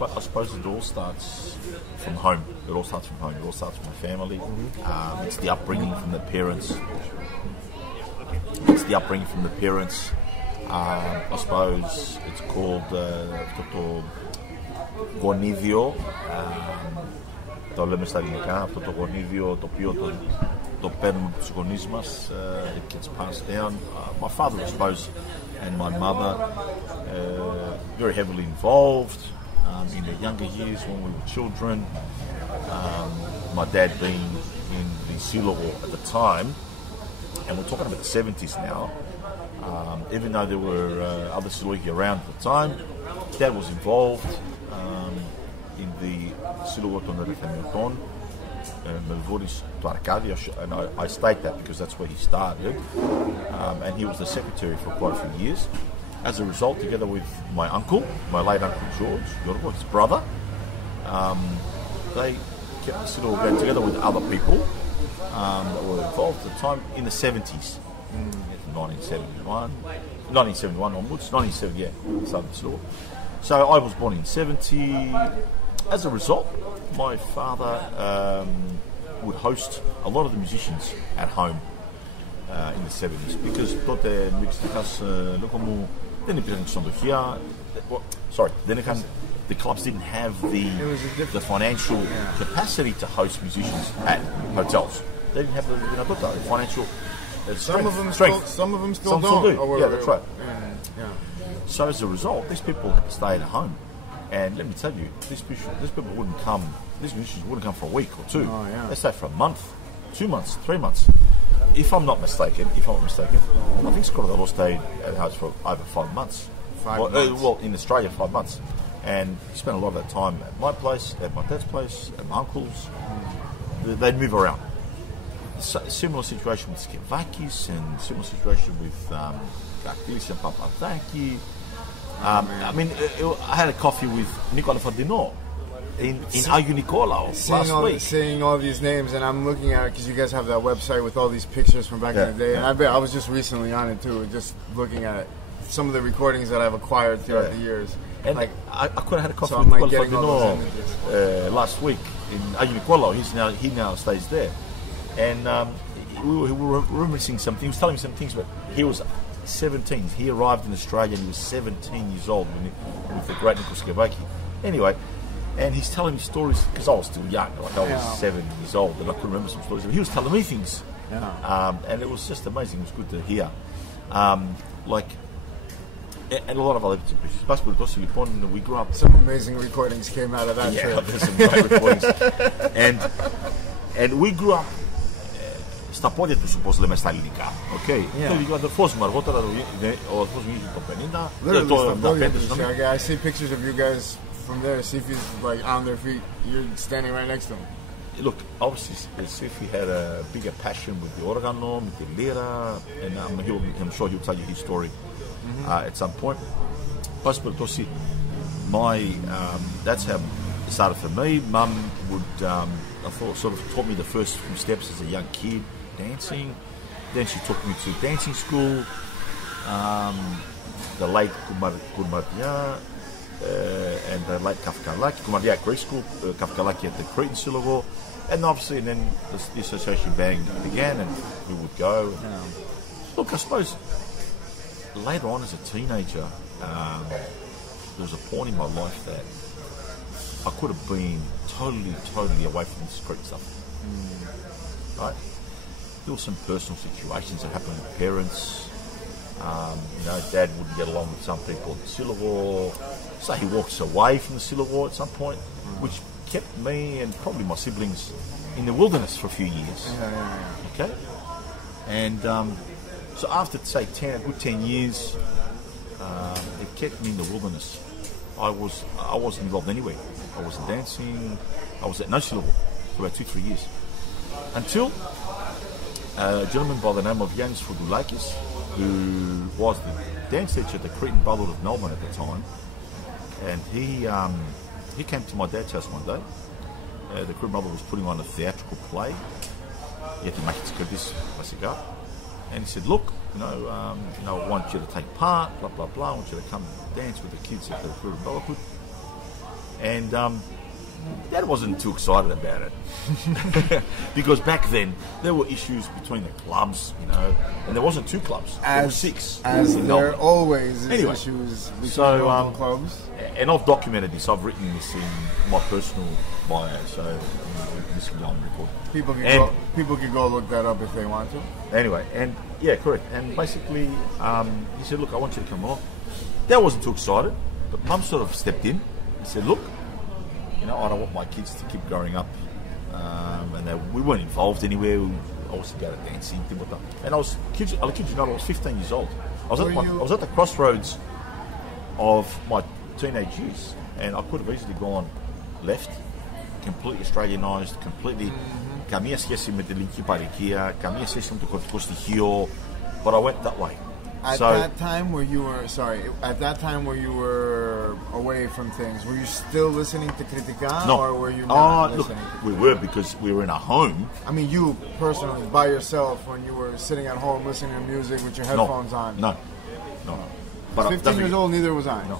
I suppose it all starts from home. It all starts from home. It all starts from the family. It's the upbringing from the parents. I suppose it's called γονίδιο. Το λέμε στα ελληνικά, αυτό το γονίδιο το οποίο το παίρνουμε από τους γονείς μας. It gets passed down. My father, I suppose, and my mother very heavily involved in the younger years when we were children. My dad being in the Silogo at the time, and we're talking about the 70s now. Even though there were other Silogi around at the time, Dad was involved in the Silogo των Ερεθανιωτών, Melvoris to Arcadia, and I state that because that's where he started, and he was the secretary for quite a few years. As a result, together with my uncle, my late uncle George, his brother, they kept the Silogo going together with other people that were involved at the time in the 70s. 1971 onwards, 1970, yeah, started the Silogo. So I was born in 70. As a result, my father would host a lot of the musicians at home in the 70s because τότε λόγω μου δεν υπήρχαν ξενοδοχεία. The clubs didn't have the financial capacity to host musicians at hotels. They didn't have the financial strength. Some of them still don't. Do. Yeah, that's right. Yeah. So as a result, these people had to stay at home. And let me tell you, these people wouldn't come, these musicians wouldn't come for a week or two. Oh, yeah. They stayed for a month, 2 months, 3 months. If I'm not mistaken, I think Scorodalo stayed at the house for over 5 months. 5 months. Well, in Australia, 5 months. And he spent a lot of that time at my place, at my dad's place, at my uncle's. They'd move around. Similar situation with Skevakis and similar situation with Kakis and Papadaki. I mean, I had a coffee with Nicola Fardino in Agiu Nikolaou last week. Seeing all these names, and I'm looking at it because you guys have that website with all these pictures from back in the day. And I was just recently on it too, just looking at some of the recordings that I've acquired throughout the years. And like I could have had a coffee with Nicola Fardino last week in Agiu Nikolaou. He now stays there, and we were reminiscing some things. He was telling me some things, but he was 17. He arrived in Australia and he was 17 years old with the great Nico Skevaki. Anyway, and he's telling me stories because I was still young, like I was 7 years old, and I could remember some stories. But he was telling me things, and it was just amazing. It was good to hear. And a lot of other pictures. We grew up. Some amazing recordings came out of that trip. Yeah, there's some great recordings. And we grew up στα πόδια τους, όπως λέμε στα ελληνικά. Okay. Ο αδερφός μου αργότερα, ο αδερφός μου είχε το 50. I see pictures of you guys from there. Sifi's like on their feet. You're standing right next to him. Look, obviously Sifi had a bigger passion with the organo, with the lira, and I'm sure he'll tell you his story at some point. That's how it started for me. Mum would, I thought, sort of taught me the first few steps as a young kid, dancing. Then she took me to dancing school. The late Kumardia and the late Kafkalaki, Kumardia Greek school, Kafkalaki at the Cretan Silogo. And obviously, then the association band began, and we would go. Look, I suppose later on as a teenager, there was a point in my life that I could have been totally away from this Cretan stuff. Right? There were some personal situations that happened with parents. Dad wouldn't get along with some people in the Silogo, so he walks away from the Silogo at some point, which kept me and probably my siblings in the wilderness for a few years. Okay? And so after, say, a good 10 years, it kept me in the wilderness. I wasn't involved anywhere. I wasn't dancing. I was at no Silogo for about 2-3 years. Until a gentleman by the name of Antonis Tsourdalakis, who was the dance teacher at the Cretan Brotherhood of Melbourne at the time, and he came to my dad's house one day. The Cretan Brotherhood was putting on a theatrical play. Γιατί μάχης Κρήτης βασικά. And he said, look, I want you to take part, blah, blah, blah. I want you to come dance with the kids at the Cretan Brotherhood. And Dad wasn't too excited about it. Because back then, there were issues between the clubs, you know, and there wasn't 2 clubs, there were 6. As there always is anyway, issues between local clubs. And I've documented this, I've written this in my personal bio, so this will be on record. People can go look that up if they want to. Anyway, and yeah, correct. And basically, he said, look, I want you to come along. Dad wasn't too excited, but Mum sort of stepped in and said, look, you know, I don't want my kids to keep growing up, and we weren't involved anywhere. I was to go to dancing, and I kid you not, I was 15 years old. I was at the crossroads of my teenage years, and I could have easily gone left, completely Australianised, completely καμία σχέση με την ελληνική παροικία, καμία σχέση με το κρατικό στοιχείο, but I went that way. At that time where you were away from things, were you still listening to Kritika? No. Or were you not listening? Look, we were, because we were in a home. I mean, you personally, by yourself, when you were sitting at home listening to music with your headphones on? No. But 15 years old, neither was I. No.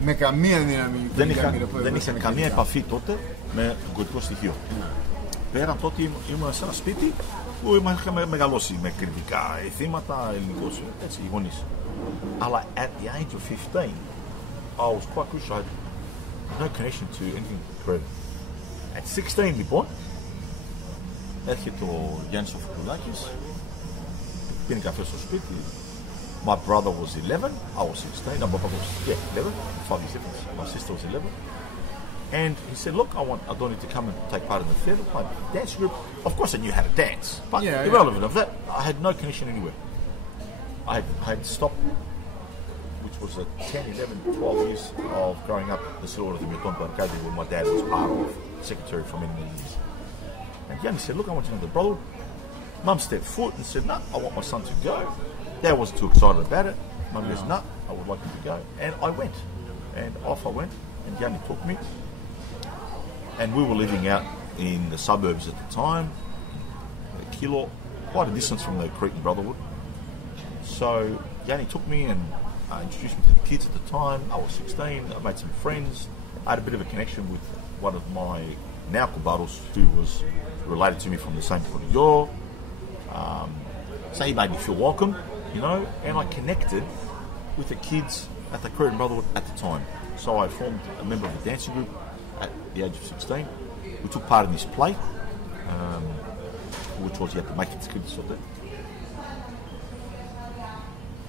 Με καμία δύναμη δεν είχα καμία επαφή τότε με το κωδικό στοιχείο. Πέραν τότε ήμουν σε ένα σπίτι που είχαμε μεγαλώσει με κριτικά, θύματα, ελληνικός, έτσι, οι γονείς. Αλλά at the age of 15, I was quite crucial. I had no connection to anything Cretan. At 16, λοιπόν, έρχεται ο Γιάννης ο Tsourdalakis, πίνει καφέ στο σπίτι. My brother was 11, I was 16, no, my brother was 11, 5 years difference, my sister was 11. And he said, look, I want Antonis to come and take part in the theatre, play dance group. Of course I knew how to dance, but irrelevant of that, I had no connection anywhere. I had stopped, which was 10, 11, 12 years of growing up the sort of the Milton Barcadi where my dad was part of, secretary for many years. And Yanni said, look, I want you to know the brother. Mum stepped foot and said, no, I want my son to go. Dad wasn't too excited about it. Mum goes, no, I would like him to go. And I went. And off I went. And Yanni took me. And we were living out in the suburbs at the time, Kilo, quite a distance from the Cretan Brotherhood. So Yanni took me and introduced me to the kids at the time. I was 16. I made some friends. I had a bit of a connection with one of my now kubaros who was related to me from the same koriyo. So he made me feel welcome, you know, and I connected with the kids at the Cretan Brotherhood at the time. So I formed a member of the dancing group at the age of 16. We took part in this play, which was you had to make it scripts of it.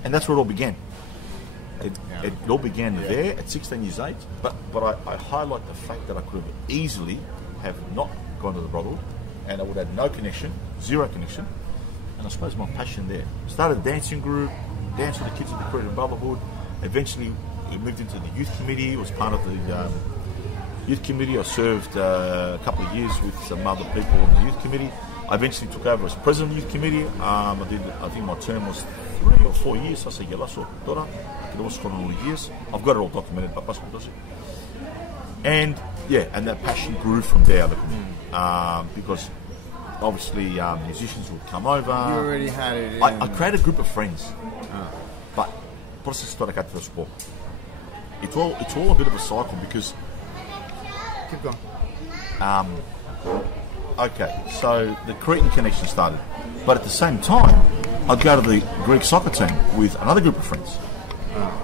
And that's where it all began. It all began there at 16 years age, but I highlight the fact that I could have easily have not gone to the Brotherhood, and I would have had no connection, zero connection. And I suppose my passion there. Started a dancing group, danced with the kids at the Cretan Brotherhood. Eventually, we moved into the youth committee. Was part of the youth committee. I served a couple of years with some other people in the youth committee. I eventually took over as president of the youth committee. I think my term was 3 or 4 years. I say gelasso tora. It was for all years. I've got it all documented. And and that passion grew from there. Because obviously musicians would come over. You already had it. I created a group of friends. But it's all a bit of a cycle because. Keep going. Okay, so the Cretan connection started, but at the same time, I'd go to the Greek soccer team with another group of friends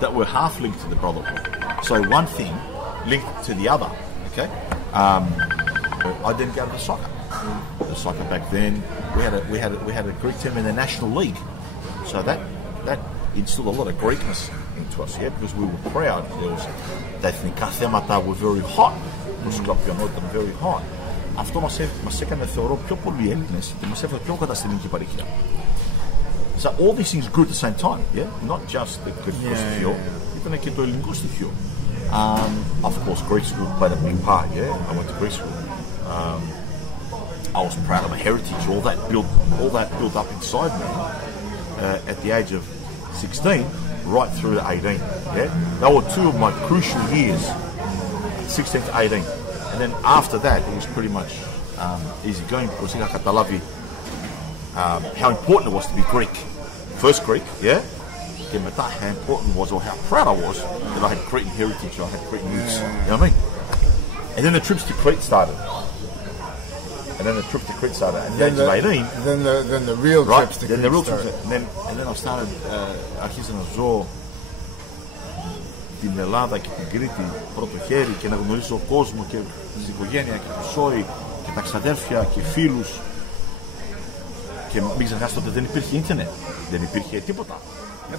that were half linked to the Brotherhood. So one thing linked to the other. Okay, I then go to the soccer. The soccer back then, we had a Greek team in the National League, so that instilled a lot of Greekness into us, because we were proud. There was the ethnica θέματα were very hot. Ήταν very hot. Αυτό μας έκανε, θεωρώ, πιο πολύ Έλληνες και μας έφερε πιο κοντά στην ελληνική παροικία. So all these things grew at the same time, not just the κριτικό στοιχείο, ήταν και το ελληνικό στοιχείο. Of course, Greek school played a big part. I went to Greek school. I was proud of my heritage. All that built up inside me at the age of 16, right through to 18. They were 2 of my crucial years, 16 to 18. And then after that, it was pretty much easy going because I καταλάβει how important it was to be Greek. First Greek, Και μετά, how important was, or how proud I was, that I had Cretan heritage, I had Cretan roots. You know what I mean? And then the trips to Crete started. And then the trip to Crete started. And then, then the real right? trips to then Crete the real started. trips. And then I started, άρχισα να ζω την Ελλάδα και την Κρήτη πρώτο χέρι και να γνωρίσω κόσμο και την οικογένεια και το σόι και τα ξαδέρφια και φίλους. Και μην ξεχάσετε ότι δεν υπήρχε ίντερνετ, δεν υπήρχε τίποτα.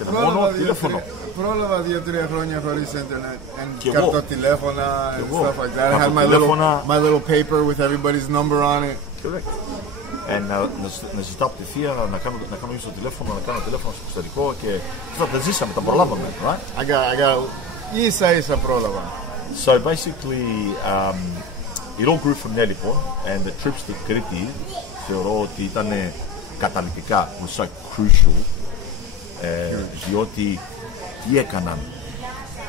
Ήταν μόνο τηλέφωνο. Πρόλαβα 2-3 χρόνια χωρίς ίντερνετ και καρτοτηλέφωνα and stuff like that. I had my little paper with everybody's number on it. Correct. Να ζητάω από τη θεία να κάνω στο τηλέφωνο, να κάνω τηλέφωνο στο εξωτερικό και αυτά τα ζήσαμε, τα προλάβαμε, right? I got ίσα πρόλαβα. So basically, it all grew from there λοιπόν, and the trips to Crete θεωρώ ότι ήταν καταλυτικά, was so crucial, διότι τι έκαναν,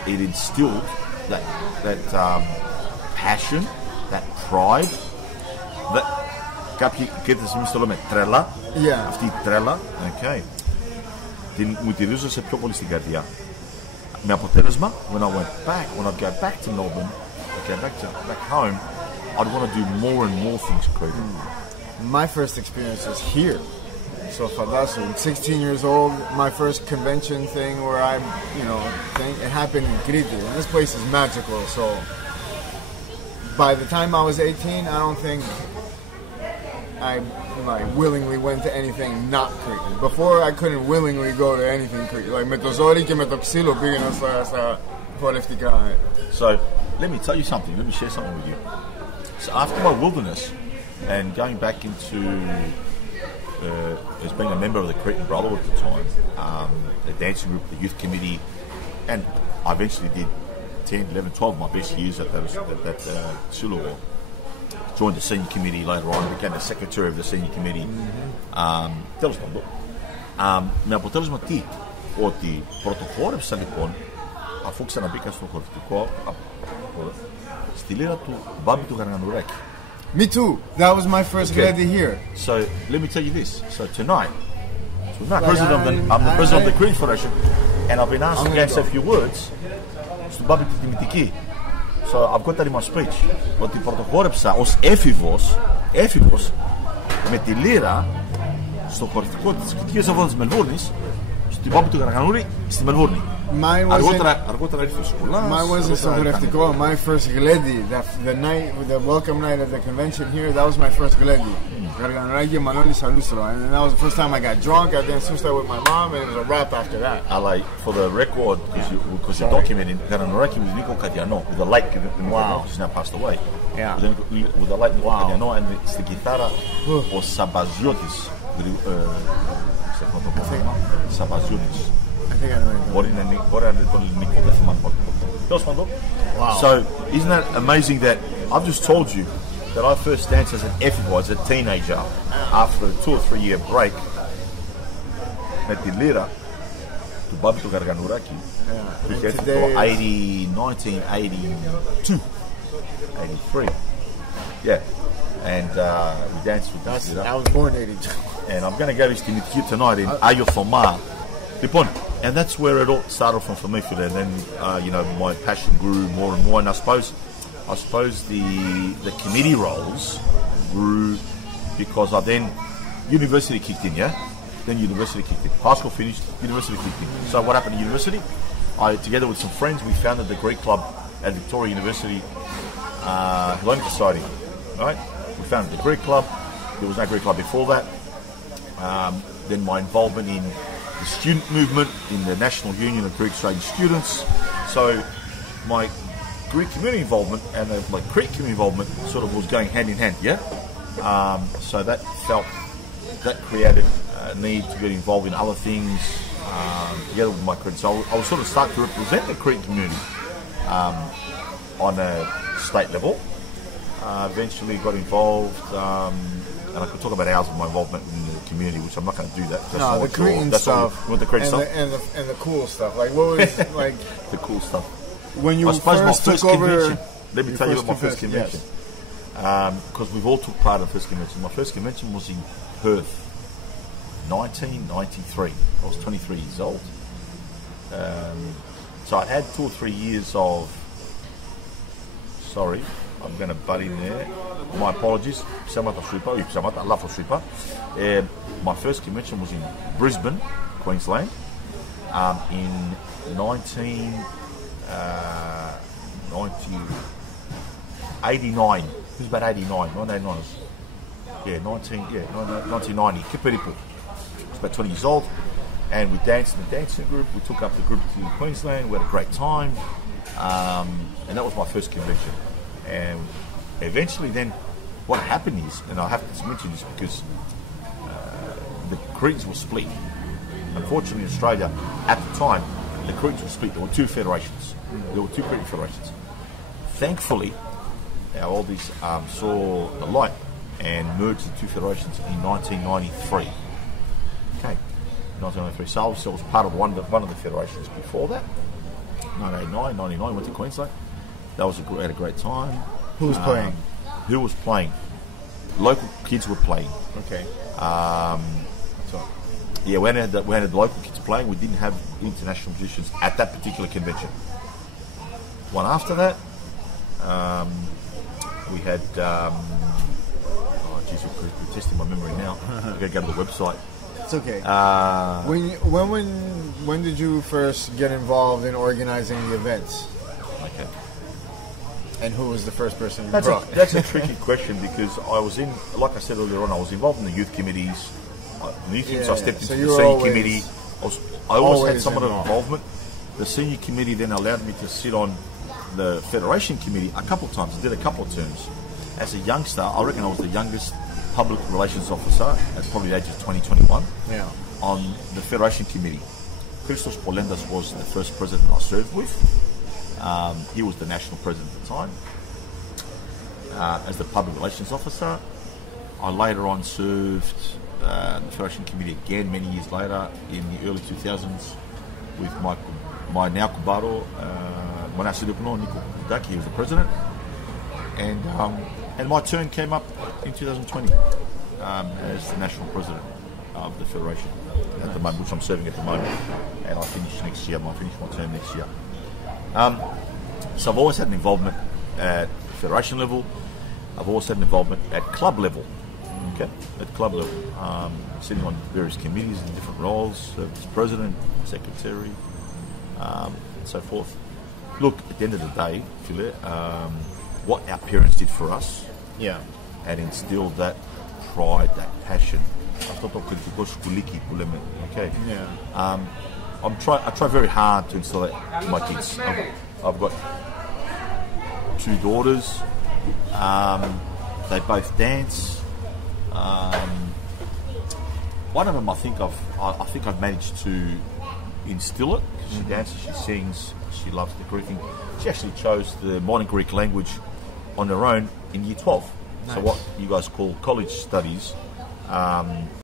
it instilled that passion, that pride, that κάποιοι Κρήτες εμείς το λέμε τρέλα, αυτή η τρέλα, okay, μου τη δίζωσε πιο πολύ στην καρδιά. Με αποτέλεσμα, when I'd go back to Melbourne, back home, I'd want to do more and more things Cretan. My first experience was here. So Fadasu, 16 years old, my first convention thing where it happened in Crete. And this place is magical, so by the time I was 18, I don't think I willingly went to anything not Cretan. Before, I couldn't willingly go to anything Cretan. Like με το ζόρι και με το ξύλο πήγαινα στα χορευτικά. So, let me tell you something, let me share something with you. So after my wilderness, and going back into as being a member of the Cretan Brotherhood at the time, the dancing group, the youth committee, and I eventually did 10, 11, 12 of my best years at that Sulu. Joined the senior committee later on, became the secretary of the senior committee. Τέλος πάντων. Με αποτέλεσμα τι, ότι πρωτοχώρευσα λοιπόν, αφού ξαναμπήκα στο χορευτικό, στη λίρα του Μπάμπη του Γαργανουράκη. Me too. That was my first gladi here. So let me tell you this. So tonight, I'm the president of the Cretan Federation, and I've been asked to say a few words στον Μπάμπη του Δημητική. So I've got that in my speech. Ότι πρωτοχώρεψα ως έφηβος με τη λίρα στο χορευτικό της Κρητικής Αβώδας της Μελβούρνης, στην Μπάμπη του Γαργανουρή στη Μελβούρνη. Αργότερα ήρθε στο Σκουλάς. Mine wasn't so χορευτικό. My first gladi, the welcome night at the convention here, that was my first gladi. Γαργανουράκη Μανώλης Αλούστρο. And that was the first time I got drunk. I danced with my mom, and it was a wrap after that. Like, for the record, because you're documenting, Γαργανουράκη with Νίκο Κατιανό, with the late Wow. He's now passed away. Yeah. With the late Νίκο Κατιανό, and στην κιθάρα ο Σαμπαζιώτης. Σαμπαζιώτης. Μπορεί να είναι τον ελληνικό, δεν θυμάμαι πότε. Τέλος πάντων. So, isn't that amazing that I've just told you that I first danced as an effiboy, as a teenager, after a 2 or 3 year break με τη λίρα του Μπάμπη του Γαργανουράκη που είχε έρθει το 1982, 83. Yeah. And we danced with this lira. I was born 82. And I'm going to go to Stinitki tonight in Ayo Thoma. And that's where it all started from for me. And then, my passion grew more and more. And I suppose the committee roles grew because university kicked in, yeah? Then university kicked in. High school finished, university kicked in. So what happened at university? Together with some friends, we founded the Greek Club at Victoria University, Hellenic Society, right? We founded the Greek Club. There was no Greek Club before that. Then my involvement in the student movement in the National Union of Greek Australian Students. So my Greek community involvement and my Crete community involvement sort of was going hand in hand, yeah? So that created a need to get involved in other things together with my Crete. So I was sort of start to represent the Crete community on a state level. Eventually got involved, and I could talk about hours of my involvement in the community, which I'm not going to do that. No, the Cretan stuff. You want the Cretan stuff? And the cool stuff. Like, what was, like... the cool stuff. When you first took over... convention. Let me tell you about my first convention. Because we've all took part in the first convention. My first convention was in Perth, 1993. I was 23 years old. So I had 2 or 3 years of. Sorry, I'm going to butt in there. My apologies. Psamata Sripa, Psamata, I love Sripa. My first convention was in Brisbane, Queensland, in 1989. It was about 89, 1989. Yeah, 1990. Kipiripu. I was about 20 years old, and we danced in the dancing group. We took up the group to Queensland. We had a great time, and that was my first convention. And eventually, then, what happened is, and I have to mention this because the Cretans were split. Unfortunately, in Australia, at the time, the Cretans were split. There were 2 federations. There were 2 Cretan federations. Thankfully, our oldies saw the light and merged the 2 federations in 1993. Okay, 1993. So I was part of one of the federations before that. 1989, 99, went to Queensland. That was had a great time. Who was playing? Who was playing? Local kids were playing. Okay. Yeah, we had the local kids playing. We didn't have international musicians at that particular convention. One after that, we had. We're testing my memory now. I've got to go to the website. It's okay. When did you first get involved in organizing the events? Okay. And who was the first person you That's brought? That's a tricky question because I was in, like I said earlier on, I was involved in the youth committees. So I stepped into the senior committee. I always had somewhat of involvement. The senior committee then allowed me to sit on the Federation committee a couple of times. I did a couple of terms. As a youngster, I reckon I was the youngest public relations officer at probably the age of 20, 21 on the Federation committee. Christos Polendas was the first president I served with. He was the national president at the time. As the public relations officer, I later on served the Federation committee again many years later in the early 2000s with my now Kubaro, Nico Daki, he was the president, and my turn came up in 2020 as the national president of the Federation at the moment, which I'm serving at the moment, and I finish next year. I finish my term next year. So I've always had an involvement at Federation level. I've always had an involvement at club level. Okay, at club level, sitting on various committees in different roles, as president, secretary, and so forth. Look, at the end of the day, Phil, what our parents did for us, had instilled that pride, that passion. Kritiko, skouliki, okay. I try very hard to instill that to my kids. I've got 2 daughters. They both dance. One of them, I think I've managed to instill it. She dances, she sings, she loves the Greek thing. She actually chose the modern Greek language on her own in year 12. Nice. So what you guys call college studies.